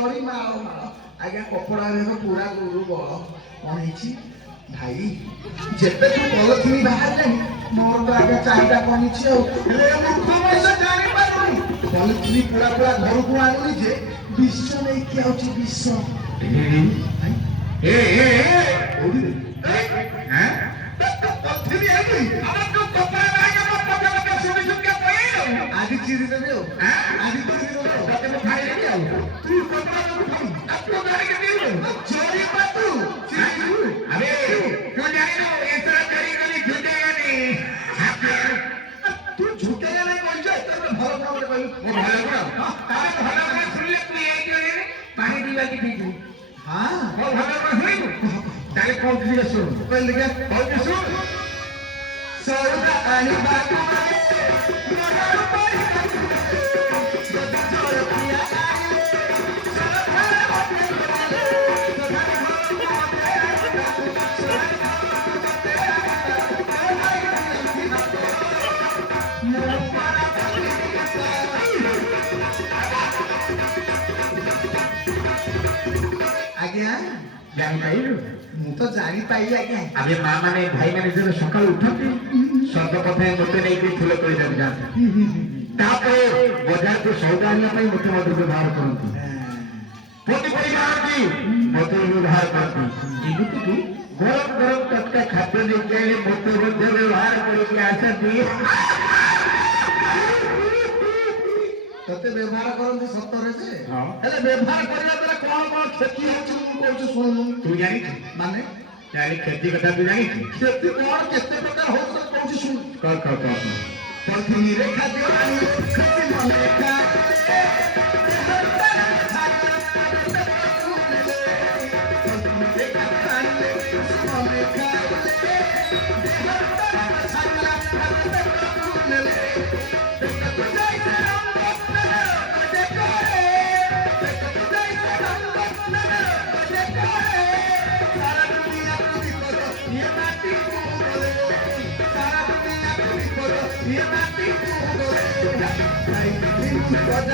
ଜରି ମାଳ ମାଳ ଆଜ୍ଞା କପଡ଼ାରେ ପୁରା ଗୁରୁ ବଳ କଣ ହେଇଛି ଭାଇ ଯେବେ ତୁ ପଲଥିନି ବାହାରିଲେଣି ମୋର ତ ଆଜ୍ଞା ଚାହିଦା କମିଛି ଆଉ ହେଲେ ମୂର୍ଖ ମଣିଷ ଜାଣିପାରୁନି ପଲଥିନି ପୁରା ପୁରା ଘରକୁ ଆଣୁନି ଯେ ବିଷ ନେଇକି ଆଉଛି ବିଷ ଆଜି ଚିରି ଦେବି ଆଉ ଆଜି ଚିରି ଦେବି ଆଉ ତତେ ମୁଁ ଖାଇଦେବି ଆଉ ତୁ କପଡ଼ା ଦେବୁ ଖାଇ ତୁ ଗାଡ଼ିକି ଦେବୁ ଚୋରି ପାତୁ अरे तू जानो ऐसा करी करी झुकेगा नहीं तू झुकेगा नहीं बोल जा तेरे भलो काम रे कहू वो भलो काम तारे भलो काम सुन ले तू यही क्यों रे पानी पीवा की पी तू हां वो भलो काम सुन तारे कौन सी सुन बोल लिखा कौन सी सुन सौदा आनी बात आज्ञा जान पाइलु मु तो जानी पाइली आज्ञा अबे मां माने भाई माने जब सकाळ उठते सर्व कथा मते नहीं कि फुल कर जाते तापर बाजार को सौदा आनिया पई मते मते व्यवहार करती प्रति परिवार की मते व्यवहार करती जीवित की गरम गरम टटका खाद्य लेके मते मते व्यवहार करके आशा दी तते व्यवहार करନ୍ତି सतरे जे हां हेले व्यवहार करिया तरा कोन कोन क्षति होची मु कहू सुनु तू जानी माने यानी खेती कथा तू जानी क्षति कोन केते प्रकार होत कहू सुन कर पलथिनी रे खाद्य आनी खसी मने का ये